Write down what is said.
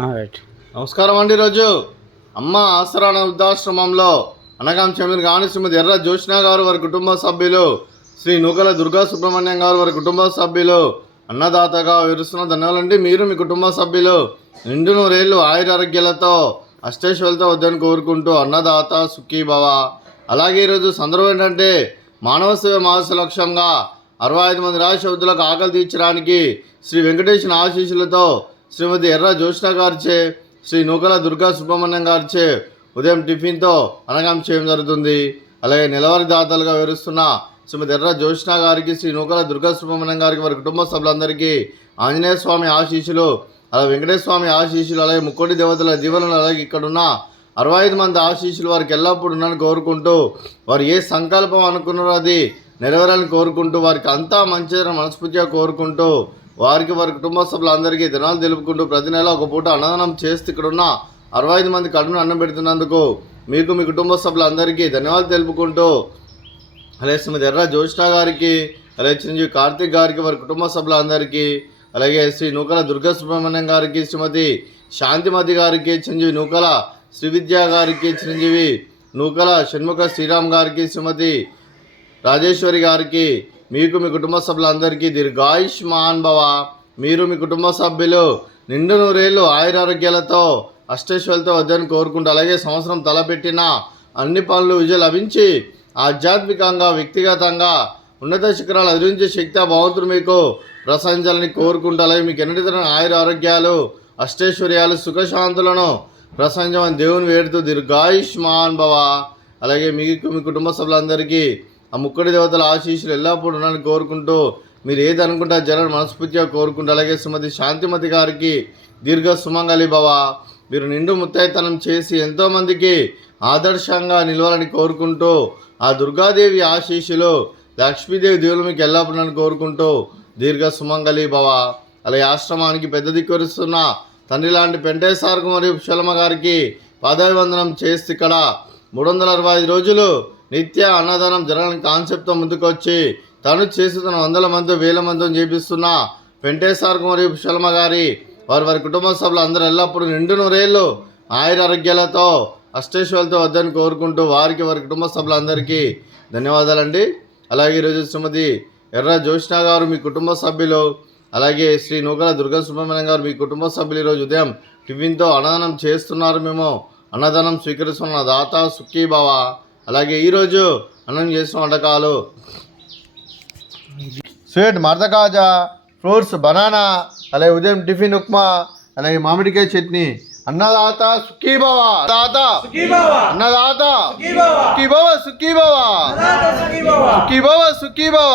Right. నమస్కారం అండి. ఈరోజు అమ్మ ఆసరా వృద్ధాశ్రమంలో అనగాం చెందిన గాని శ్రీమతి ఎర్ర జోష్న గారు వారి కుటుంబ సభ్యులు, శ్రీ నూకల దుర్గా సుబ్రహ్మణ్యం గారు వారి కుటుంబ సభ్యులు అన్నదాతగా వివరిస్తున్న ధన్యవాదాలండి. మీరు మీ కుటుంబ సభ్యులు నిండు నూరేళ్లు ఆయురారోగ్యాలతో అష్టైశ్వర్యాలతో వద్దని కోరుకుంటూ అన్నదాత సుఖీభవ. అలాగే ఈరోజు సందర్భం ఏంటంటే మానవ సేవ మాస లక్ష్యంగా 65 మంది రాష్ట్ర వృద్ధులకు ఆకలి తీర్చడానికి శ్రీ వెంకటేశ్వర ఆశీస్సులతో శ్రీమతి ఎర్ర జోష్న గారిచే, శ్రీ నూకల దుర్గా సుబ్రహ్మణ్యం గారిచే ఉదయం టిఫిన్తో అనగాం చేయడం జరుగుతుంది. అలాగే నెలవారీ దాతలుగా వివరిస్తున్న శ్రీమతి ఎర్ర జోష్న గారికి, శ్రీ నూకల దుర్గా సుబ్రహ్మణ్యం గారికి, వారి కుటుంబ సభ్యులందరికీ ఆంజనేయ స్వామి ఆశీస్సులు, అలాగే వెంకటేశ్వర స్వామి ఆశీస్సులు, అలాగే ముక్కోటి దేవతల దీవెనలు, అలాగే ఇక్కడున్న 65 మంది ఆశీస్సులు వారికి ఎల్లప్పుడూ ఉన్నారని కోరుకుంటూ, వారు ఏ సంకల్పం అనుకున్నారో అది నెరవేరాలని కోరుకుంటూ, వారికి అంతా మంచిదని మనస్ఫూర్తిగా కోరుకుంటూ, వారికి వారి కుటుంబ సభ్యులందరికీ దినాలు తెలుపుకుంటూ, ప్రతి నెల ఒక పూట అన్నదానం చేస్తూ ఇక్కడున్న 65 మంది కడుపును అన్నం పెడుతున్నందుకు మీకు మీ కుటుంబ సభ్యులందరికీ ధన్యవాదాలు తెలుపుకుంటూ, అలాగే శ్రీమతి ఎర్ర జోష్న గారికి, అలాగే చిరంజీవి కార్తిక్ గారికి, వారి కుటుంబ సభ్యులందరికీ, అలాగే శ్రీ నూకల దుర్గా సుబ్రహ్మణ్యం గారికి, శ్రీమతి శాంతిమతి గారికి, చిరంజీవి నూకల శ్రీవిద్యా గారికి, చిరంజీవి నూకల షణ్ముఖ శ్రీరామ్ గారికి, శ్రీమతి రాజేశ్వరి గారికి, మీకు మీ కుటుంబ సభ్యులందరికీ దీర్ఘాయుష్మాన్ భవ. మీరు మీ కుటుంబ సభ్యులు నిండు నూరేళ్లు ఆయురారోగ్యాలతో అష్టైశ్వర్యాలతో వద్దని కోరుకుంటూ, అలాగే సంవత్సరం తలపెట్టిన అన్ని పనులు విజయం లభించి ఆధ్యాత్మికంగా వ్యక్తిగతంగా ఉన్నత శిఖరాలు అధిరించే శక్తి భగవంతుడు మీకు ప్రసాదించాలని కోరుకుంటూ, అలాగే మీకు ఎన్నటి తరగని ఆయురారోగ్యాలు అష్టైశ్వర్యాలు సుఖశాంతులను ప్రసాదించమని దేవుని వేడుతూ దీర్ఘాయుష్మాన్ భవ. అలాగే మీకు మీ కుటుంబ సభ్యులందరికీ ఆ ముక్కడి దేవతల ఆశీస్సులు ఎల్లప్పుడూ ఉన్నారని కోరుకుంటూ, మీరు ఏది అనుకుంటే జనాన్ని మనస్ఫూర్తిగా కోరుకుంటూ, అలాగే శ్రీమతి శాంతిమతి గారికి దీర్ఘ సుమంగళి భవ. మీరు నిండు ముత్తైతనం చేసి ఎంతోమందికి ఆదర్శంగా నిలవాలని కోరుకుంటూ, ఆ దుర్గాదేవి ఆశీస్సులు లక్ష్మీదేవి దేవులు మీకు ఎల్లప్పుడూ ఉన్నారని కోరుకుంటూ దీర్ఘ సుమంగళి భవ. అలాగే ఆశ్రమానికి పెద్ద దిక్కువరుస్తున్న తండ్రి లాంటి పెంటేశ్వరకు మరియు పుష్పలమ్మ గారికి పాదాభివందనం చేసి ఇక్కడ 365 రోజులు నిత్య అన్నదానం జరగాలని కాన్సెప్ట్తో ముందుకొచ్చి తను చేస్తున్న 100 మంది 1000 మందితో చేపిస్తున్న పెంటేశ్వరకు మరియు పుష్పలమ్మ గారి వారి కుటుంబ సభ్యులు అందరూ ఎల్లప్పుడూ నిండు నూరేళ్లు ఆయురారోగ్యాలతో అష్టైశ్వర్యాలతో వద్దని కోరుకుంటూ, వారికి వారి కుటుంబ సభ్యులందరికీ ధన్యవాదాలండి. అలాగే ఈరోజు శ్రీమతి ఎర్ర జోష్న గారు మీ కుటుంబ సభ్యులు, అలాగే శ్రీ నూకల దుర్గా సుబ్రహ్మణ్యం గారు మీ కుటుంబ సభ్యులు ఈరోజు ఉదయం టిఫిన్తో అన్నదానం చేస్తున్నారు. మేము అన్నదానం స్వీకరిస్తున్న దాత సుఖీభవ. అలాగే ఈరోజు అన్నం చేసిన వంటకాలు స్వీట్ మర్దకాజా, ఫ్రూట్స్ బనానా, అలాగే ఉదయం టిఫిన్ ఉప్మా, అలాగే మామిడికాయ చట్నీ. అన్నదాత సుఖీభవ, దాత అన్నదాత సుఖీభవ, సుఖీభవ, సుఖీభవ, సుఖీభవ.